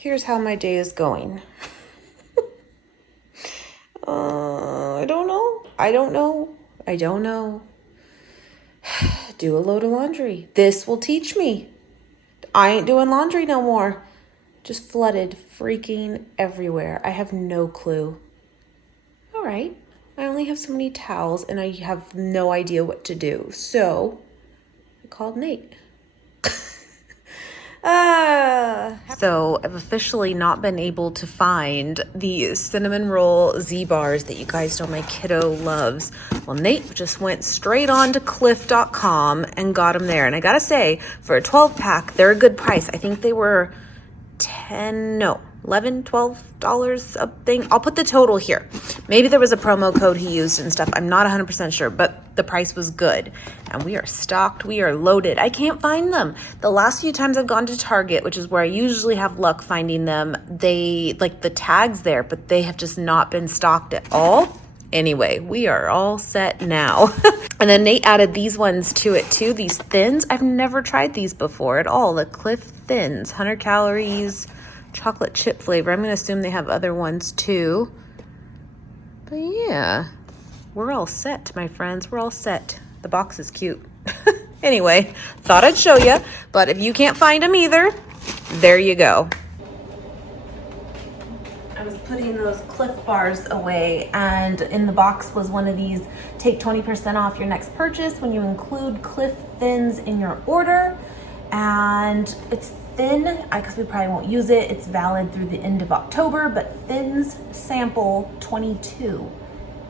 Here's how my day is going. I don't know. I don't know. I don't know. Do a load of laundry. This will teach me. I ain't doing laundry no more. Just flooded freaking everywhere. I have no clue. All right. I only have so many towels and I have no idea what to do. So I called Nate. So I've officially not been able to find the cinnamon roll Z bars that you guys know my kiddo loves. Well, Nate just went straight on to KUWTF.com and got them there. And I gotta say, for a 12 pack, they're a good price. I think they were $11, $12 a thing. I'll put the total here. Maybe there was a promo code he used and stuff. I'm not 100% sure, but the price was good. And we are stocked. We are loaded. I can't find them. The last few times I've gone to Target, which is where I usually have luck finding them, they like the tags there, but they have just not been stocked at all. Anyway, we are all set now. And then Nate added these ones to it too, these thins. I've never tried these before at all. The Cliff Thins, 100 calories, chocolate chip flavor. I'm gonna assume they have other ones too. But yeah, we're all set, my friends. We're all set. The box is cute. Anyway, thought I'd show you, but if you can't find them either, there you go. I was putting those Cliff bars away, and in the box was one of these, take 20% off your next purchase when you include Cliff Thins in your order. And it's thin, because we probably won't use it. It's valid through the end of October, but Thins sample 22.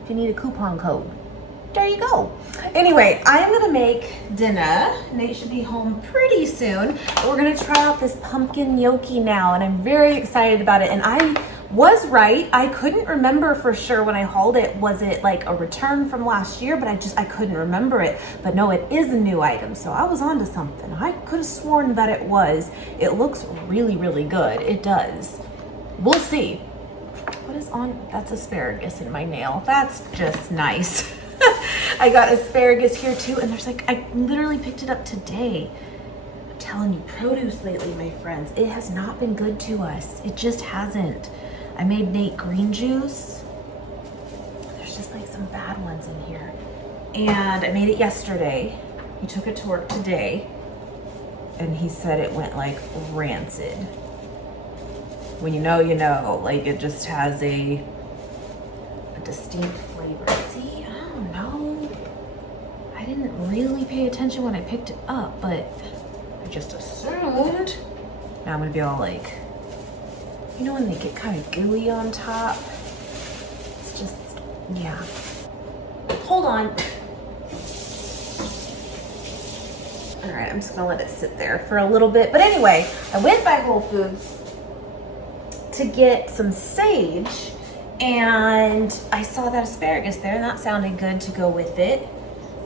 If you need a coupon code, there you go. Anyway, I am gonna make dinner. Nate should be home pretty soon. We're gonna try out this pumpkin gnocchi now, and I'm very excited about it. And I was right. I couldn't remember for sure when I hauled it. Was it like a return from last year? But I couldn't remember it. But no, it is a new item. So I was onto something. I could have sworn that it was. It looks really, really good. It does. We'll see. What is on? That's asparagus in my nail. That's just nice. I got asparagus here too. And there's like, I literally picked it up today. I'm telling you, produce lately, my friends, it has not been good to us. It just hasn't. I made Nate green juice. There's just like some bad ones in here. And I made it yesterday. He took it to work today. And he said it went like rancid. When you know, like it just has a distinct flavor. See, I don't know. I didn't really pay attention when I picked it up, but I just assumed. Now I'm gonna be all like, you know when they get kind of gooey on top? It's just, yeah. Hold on. All right, I'm just gonna let it sit there for a little bit. But anyway, I went by Whole Foods to get some sage, and I saw that asparagus there, and that sounded good to go with it.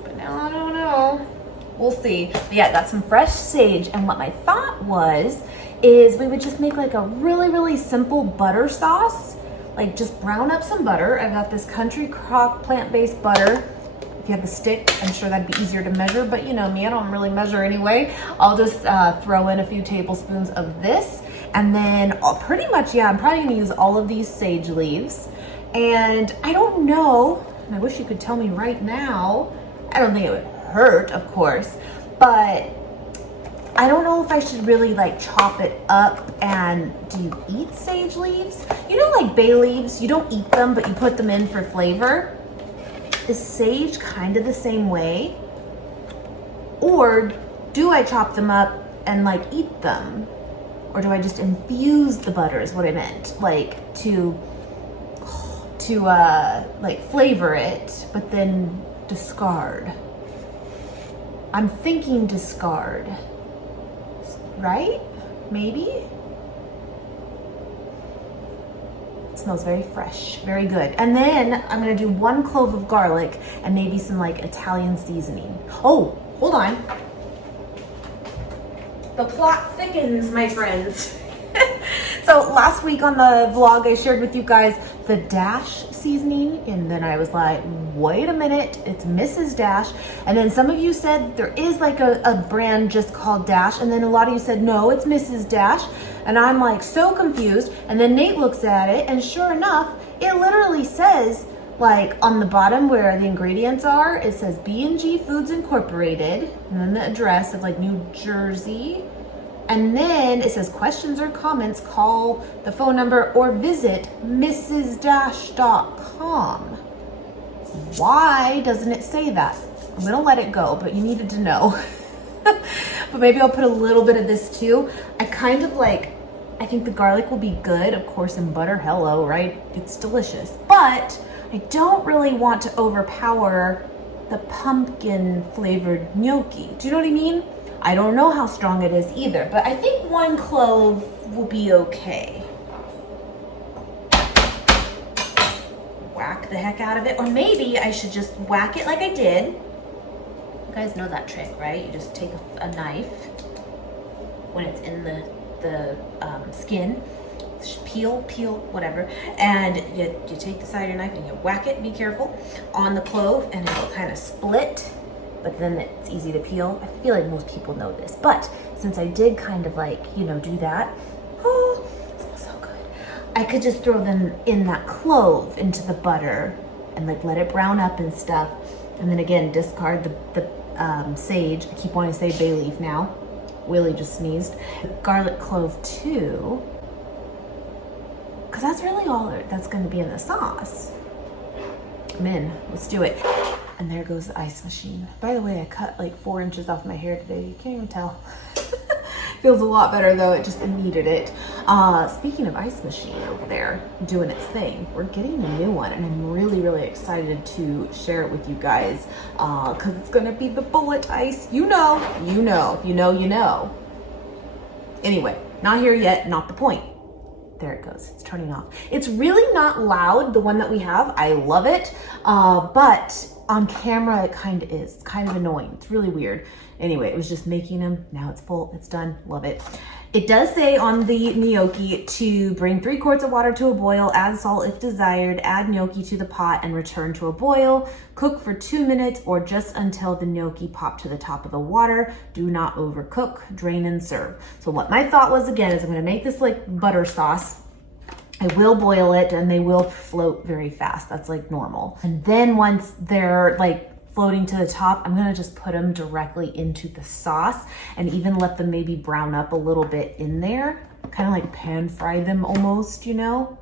But now I don't know. We'll see. But yeah, I got some fresh sage, and what my thought was is we would just make like a really, really simple butter sauce. Like just brown up some butter. I've got this Country Crock plant-based butter. If you have the stick, I'm sure that'd be easier to measure, but you know me, I don't really measure anyway. I'll just throw in a few tablespoons of this, and then I'll pretty much, yeah, I'm probably gonna use all of these sage leaves. And I don't know, and I wish you could tell me right now, I don't think it would hurt, of course, but I don't know if I should really like chop it up. And do you eat sage leaves? You know, like bay leaves, you don't eat them, but you put them in for flavor. Is sage kind of the same way? Or do I chop them up and like eat them? Or do I just infuse the butter is what I meant, like to like flavor it, but then discard. I'm thinking discard. Right? Maybe? It smells very fresh, very good. And then I'm gonna do 1 clove of garlic and maybe some like Italian seasoning. Oh, hold on. The plot thickens, my friends. So last week on the vlog, I shared with you guys the Dash seasoning, and then I was like, wait a minute, it's Mrs. Dash. And then some of you said there is like a brand just called Dash, and then a lot of you said, no, it's Mrs. Dash. And I'm like so confused. And then Nate looks at it, and sure enough, it literally says, like on the bottom where the ingredients are, it says B&G Foods Incorporated, and then the address of like New Jersey. And then it says questions or comments, call the phone number or visit mrsdash.com. Why doesn't it say that? I'm gonna let it go, but you needed to know. But maybe I'll put a little bit of this too. I think the garlic will be good, of course, in butter, hello, right? It's delicious. But I don't really want to overpower the pumpkin flavored gnocchi. Do you know what I mean? I don't know how strong it is either, but I think 1 clove will be okay. Whack the heck out of it, or maybe I should just whack it like I did. You guys know that trick, right? You just take a knife when it's in the skin, peel, whatever, and you take the side of your knife and you whack it, be careful, on the clove, and it'll kind of split. But then it's easy to peel. I feel like most people know this, but since I did kind of like, you know, do that, oh, it smells so good. I could just throw them in that clove into the butter and like let it brown up and stuff. And then again, discard the sage. I keep wanting to say bay leaf now. Willie just sneezed. Garlic clove too, because that's really all that's gonna be in the sauce. I'm in, let's do it. And there goes the ice machine. By the way, I cut like 4 inches off my hair today. You can't even tell. Feels a lot better though. It just needed it. Speaking of ice machine over there doing its thing, we're getting a new one, and I'm really, really excited to share it with you guys because it's gonna be the bullet ice. You know. Anyway, not here yet, not the point. There it goes, it's turning off. It's really not loud, the one that we have. I love it, but on camera it kind of is. It's kind of annoying. It's really weird. Anyway, it was just making them. Now it's full, it's done, love it. It does say on the gnocchi to bring 3 quarts of water to a boil, add salt if desired, add gnocchi to the pot and return to a boil. Cook for 2 minutes or just until the gnocchi pop to the top of the water. Do not overcook, drain and serve. So what my thought was, again, is I'm gonna make this like butter sauce. I will boil it and they will float very fast. That's like normal. And then once they're like floating to the top, I'm gonna just put them directly into the sauce and even let them maybe brown up a little bit in there. Kind of like pan fry them almost, you know?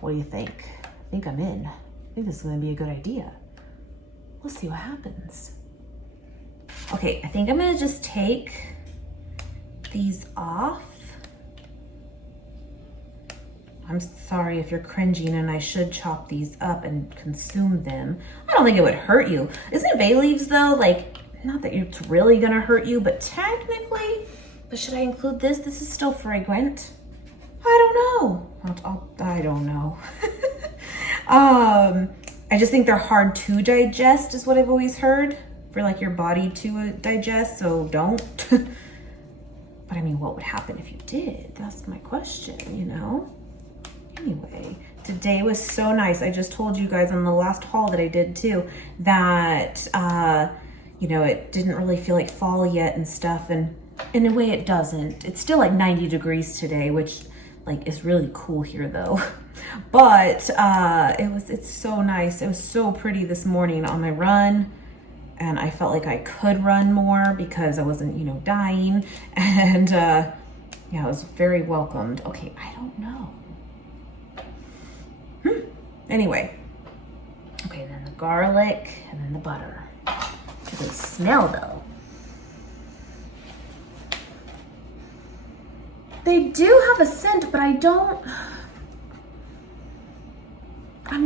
What do you think? I think I'm in. I think this is gonna be a good idea. Let's see what happens. Okay, I think I'm gonna just take these off. I'm sorry if you're cringing and I should chop these up and consume them. I don't think it would hurt you. Isn't it bay leaves though? Like, not that it's really gonna hurt you, but technically, but should I include this? This is still fragrant. I don't know. I don't know. I just think they're hard to digest is what I've always heard, for like your body to digest, so don't. But I mean, what would happen if you did? That's my question, you know? Anyway, today was so nice. I just told you guys on the last haul that I did too, that, you know, it didn't really feel like fall yet and stuff. And in a way it doesn't. It's still like 90 degrees today, which like is really cool here though. But it's so nice. It was so pretty this morning on my run. And I felt like I could run more because I wasn't, you know, dying. And yeah, it was very welcomed. Okay, I don't know. Anyway, okay, then the garlic and then the butter. They smell though. They do have a scent, but I'm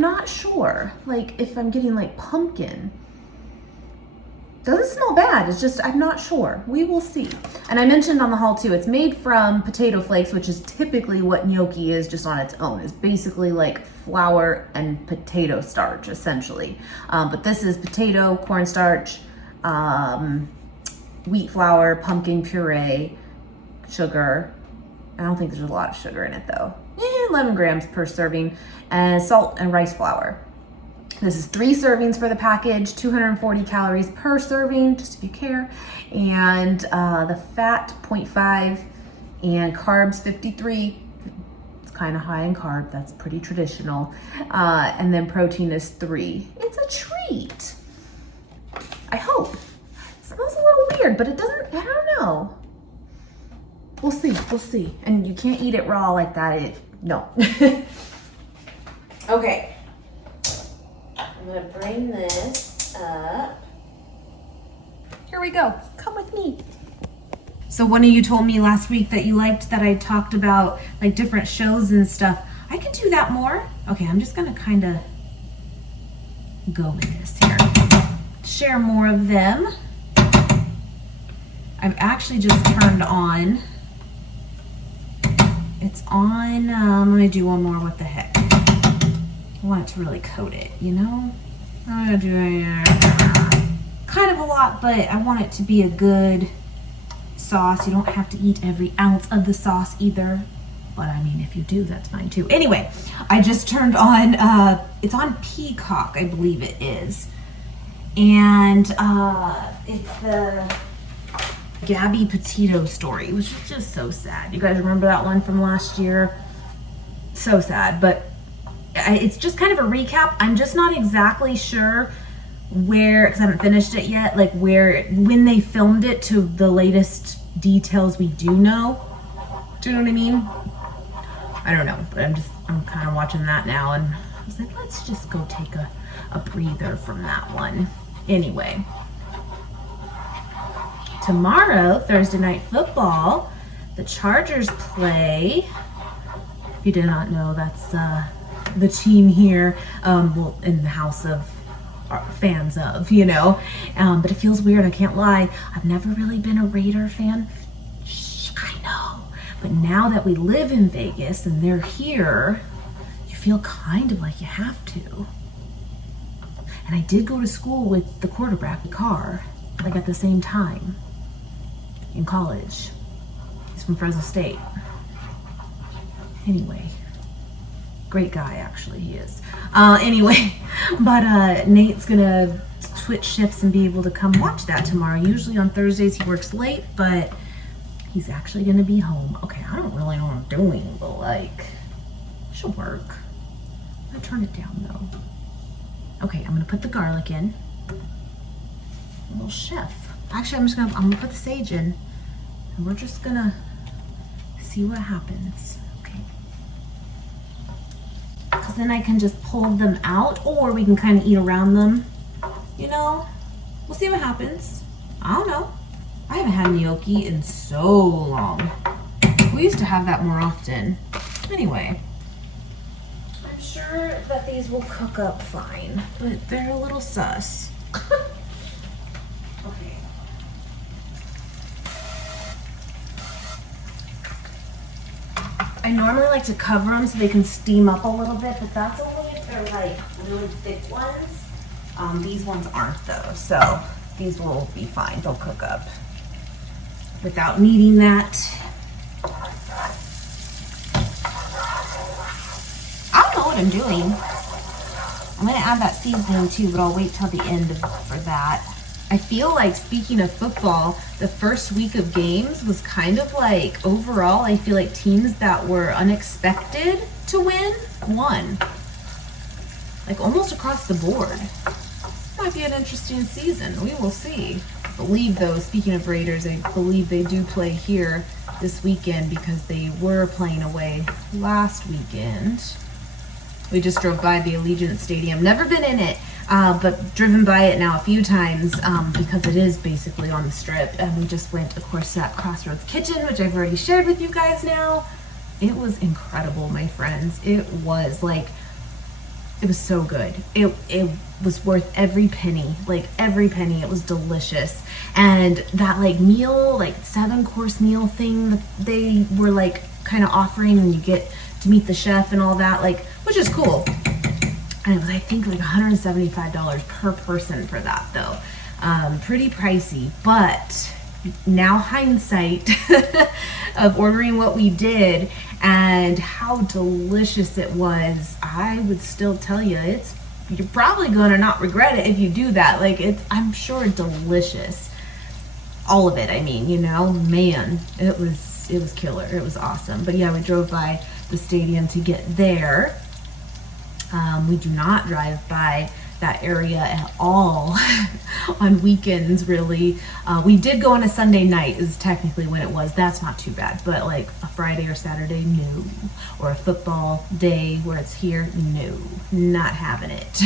not sure, like if I'm getting like pumpkin. Doesn't smell bad, it's just, I'm not sure. We will see. And I mentioned on the haul too, it's made from potato flakes, which is typically what gnocchi is just on its own. It's basically like flour and potato starch, essentially. But this is potato, cornstarch, wheat flour, pumpkin puree, sugar, I don't think there's a lot of sugar in it though. 11 grams per serving, and salt and rice flour. This is 3 servings for the package, 240 calories per serving, just if you care. And the fat, 0.5, and carbs, 53. It's kind of high in carb, that's pretty traditional. And then protein is 3. It's a treat, I hope. It smells a little weird, but it doesn't, I don't know. We'll see. And you can't eat it raw like that, no. Okay. I'm gonna bring this up. Here we go, come with me. So one of you told me last week that you liked that I talked about like different shows and stuff. I can do that more. Okay, I'm just gonna kind of go with this here. Share more of them. I've actually just turned on. It's on, I'm gonna do one more, what the heck. I want it to really coat it, you know? I'm gonna do kind of a lot, but I want it to be a good sauce. You don't have to eat every ounce of the sauce either. But I mean, if you do, that's fine too. Anyway, I just turned on, it's on Peacock, I believe it is. And it's the Gabby Petito story, which is just so sad. You guys remember that one from last year? So sad, but it's just kind of a recap. I'm just not exactly sure where, because I haven't finished it yet, like when they filmed it to the latest details we do know. Do you know what I mean? I don't know, but I'm kind of watching that now, and I was like, let's just go take a breather from that one. Anyway, tomorrow, Thursday Night Football, the Chargers play. If you did not know, that's the team here, well, in the house of fans of, you know, but it feels weird, I can't lie. I've never really been a Raider fan. Shh, I know, but now that we live in Vegas and they're here, you feel kind of like you have to. And I did go to school with the quarterback, Carr, like at the same time in college. He's from Fresno State. Anyway, great guy, actually, he is. Anyway, but Nate's gonna switch shifts and be able to come watch that tomorrow. Usually on Thursdays he works late, but he's actually gonna be home. Okay, I don't really know what I'm doing, but like, it should work. I'm gonna turn it down though. Okay, I'm gonna put the garlic in. A little chef. Actually, I'm gonna put the sage in, and we're just gonna see what happens. Because then I can just pull them out, or we can kind of eat around them, you know? We'll see what happens. I don't know. I haven't had gnocchi in so long. We used to have that more often. Anyway, I'm sure that these will cook up fine, but they're a little sus. Okay. I normally like to cover them so they can steam up a little bit, but that's only if they're like really thick ones. These ones aren't though, so these will be fine. They'll cook up without needing that. I don't know what I'm doing. I'm gonna add that seasoning too, but I'll wait till the end for that. I feel like, speaking of football, the first week of games was kind of like, overall, I feel like teams that were unexpected to win, won. Like almost across the board. Might be an interesting season, we will see. I believe though, speaking of Raiders, I believe they do play here this weekend because they were playing away last weekend. We just drove by the Allegiant Stadium, never been in it. But driven by it now a few times because it is basically on the strip. And we just went, of course, to that Crossroads Kitchen, which I've already shared with you guys now. It was incredible, my friends. It was like, it was so good. It was worth every penny, like every penny. It was delicious. And that like meal, like 7-course meal thing that they were like kind of offering, and you get to meet the chef and all that, like, which is cool. And it was, I think, like $175 per person for that, though. Pretty pricey, but now hindsight of ordering what we did and how delicious it was, I would still tell you you're probably gonna not regret it if you do that. Like, I'm sure delicious. All of it, I mean, you know, man, it was killer. It was awesome. But yeah, we drove by the stadium to get there. We do not drive by that area at all on weekends, really. We did go on a Sunday night is technically when it was. That's not too bad. But like a Friday or Saturday, no. Or a football day where it's here, no. Not having it.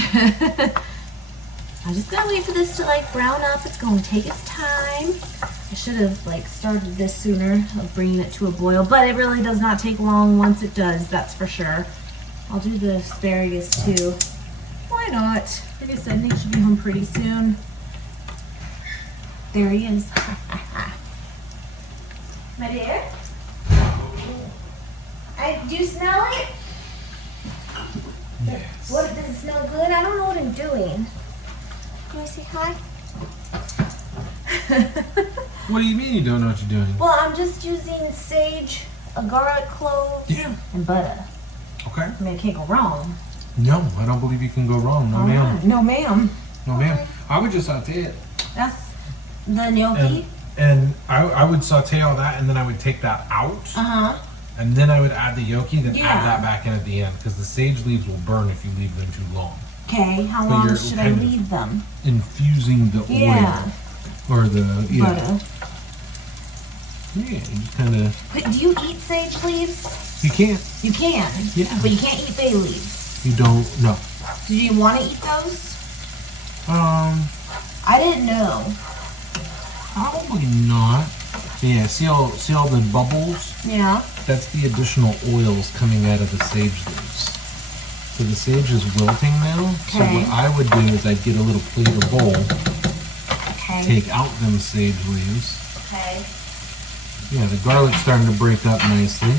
I'm just gonna wait for this to like brown up. It's gonna take its time. I should have like started this sooner of bringing it to a boil, but it really does not take long once it does, that's for sure. I'll do the asparagus too. Why not? Like I said, Nick should be home pretty soon. There he is. My dear? Do you smell it? Yes. What, does it smell good? I don't know what I'm doing. Can I say hi? What do you mean you don't know what you're doing? Well, I'm just using sage, a garlic clove, and butter. Okay. I mean, I can't go wrong. No, I don't believe you can go wrong. No, ma'am. No, ma'am. No, ma'am. I would just saute it. That's the gnocchi. And I would saute all that, and then I would take that out. And then I would add the gnocchi, then add that back in at the end, because the sage leaves will burn if you leave them too long. Okay, how long should I leave them? Infusing the oil. Or the butter. Yeah, you just kind of. Do you eat sage leaves? You can. You can. Yeah. But you can't eat bay leaves. You don't. No. So do you want to eat those? I didn't know. Probably not. Yeah. See all the bubbles? Yeah. That's the additional oils coming out of the sage leaves. So the sage is wilting now. Okay. So what I would do is I'd get a little plate or bowl. Okay. Take out them sage leaves. Okay. Yeah, the garlic's starting to break up nicely.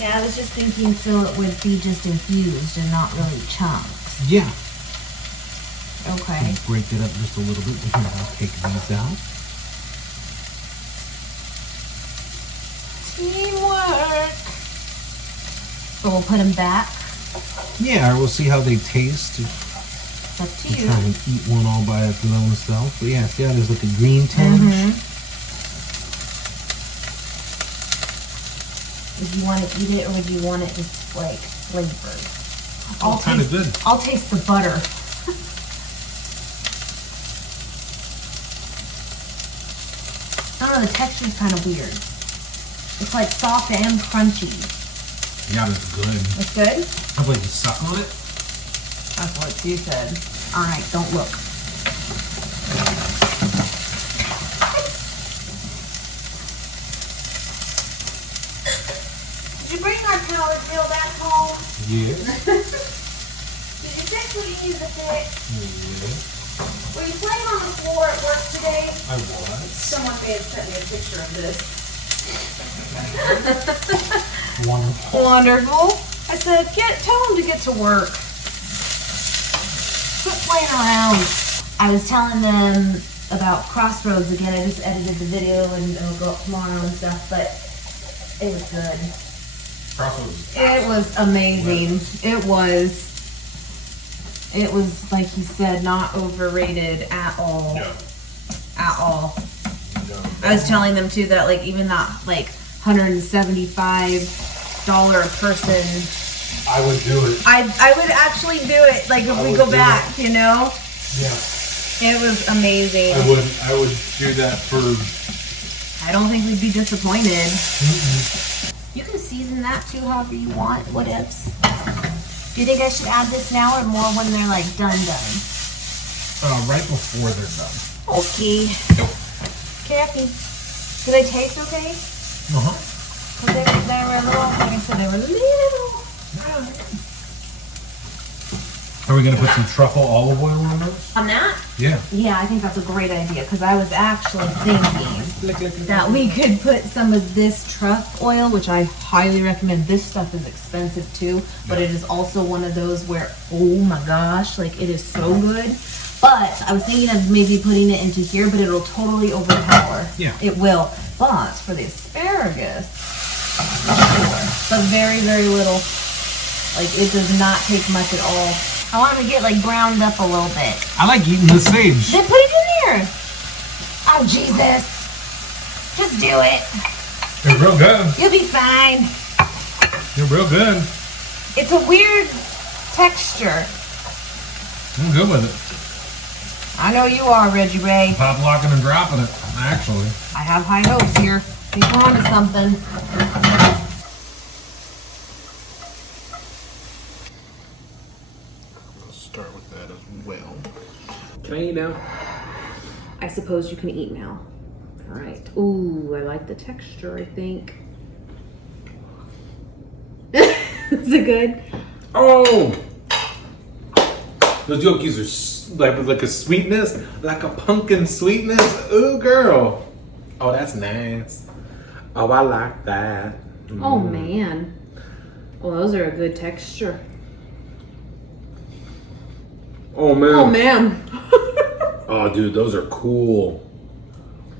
Yeah, I was just thinking so it would be just infused and not really chunks. Yeah. Okay. And break it up just a little bit. Here, I'll take these out. Teamwork. So we'll put them back. Yeah, or we'll see how they taste. It's up to you. Try and eat one all by its own self. But yeah, see how there's like a green tinge? Would you want to eat it or would you want it just like flavored? All kind of good. I'll taste the butter. I don't know, the texture's kind of weird. It's like soft and crunchy. Yeah, that's good. It's good? How about you suck on it? That's what she said. Alright, don't look. Did you bring our power drill back home? Yes. Did you fix what you need to fix? Yes. Were you playing on the floor at work today? I was. Someone may have sent me a picture of this. Wonderful. Wonderful. I said, tell him to get to work. Quit playing around. I was telling them about Crossroads again. I just edited the video and it'll go up tomorrow and stuff, but it was good. Crossroads. It was amazing. It was like you said, not overrated at all. No. At all. No. I was telling them too that like even that like $175 a person, I would do it. I would actually do it like if we go back, you know? Yeah. It was amazing. I would do that for. I don't think we'd be disappointed. You can season that too however you want. What ifs? Do you think I should add this now or more when they're like done? Right before they're done. Okay. Nope. Kathy, do they taste okay? Because they were little, like I said, they were little. Are we gonna put some truffle olive oil on those? On that? Yeah. Yeah, I think that's a great idea because I was actually thinking that we could put some of this truff oil, which I highly recommend. This stuff is expensive too, but it is also one of those where, oh my gosh, like it is so good. But I was thinking of maybe putting it into here, but it'll totally overpower. Yeah. It will. But for the asparagus, but very, very little. Like, it does not take much at all. I want them to get, like, browned up a little bit. I like eating the sage. Then put it in there. Oh, Jesus. Just do it. They're real good. You'll be fine. They're real good. It's a weird texture. I'm good with it. I know you are, Reggie Ray. Pop locking and dropping it, actually. I have high hopes here. Think we're onto something. Let's start with that as well. Can I eat now? I suppose you can eat now. All right. Ooh, I like the texture, I think. Is it good? Oh! Those Gnocchis are like a sweetness, like a pumpkin sweetness. Ooh, girl. Oh, that's nice. Oh, I like that. Oh, man. Well, those are a good texture. Oh, man. Oh, man. Oh, dude, those are cool.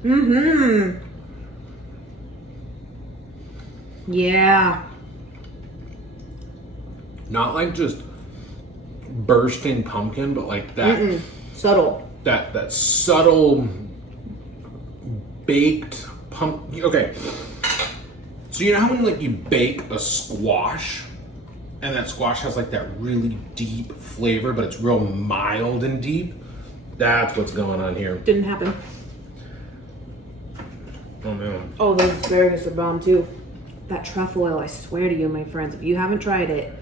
Mm-hmm. Yeah. Not like just bursting pumpkin, but like that. Subtle. That subtle baked pumpkin. Okay. So you know how when like you bake a squash, and that squash has like that really deep flavor, but it's real mild and deep? That's what's going on here. Didn't happen. Oh man. Oh, those asparagus are bomb too. That truffle oil, I swear to you, my friends, if you haven't tried it,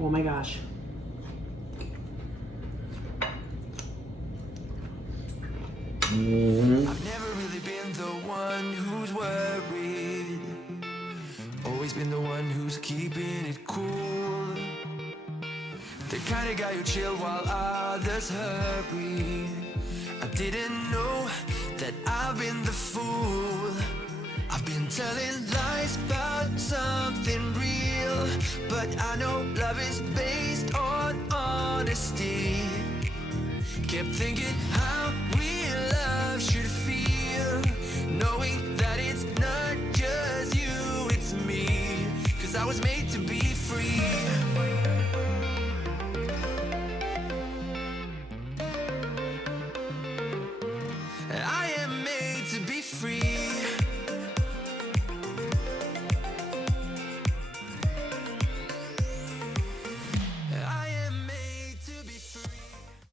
oh my gosh. I've never really been the one who's worried. Always been the one who's keeping it cool. The kind of guy who chill while others hurry. I didn't know that I've been the fool. I've been telling lies about something real, but I know love is based on honesty. Kept thinking, how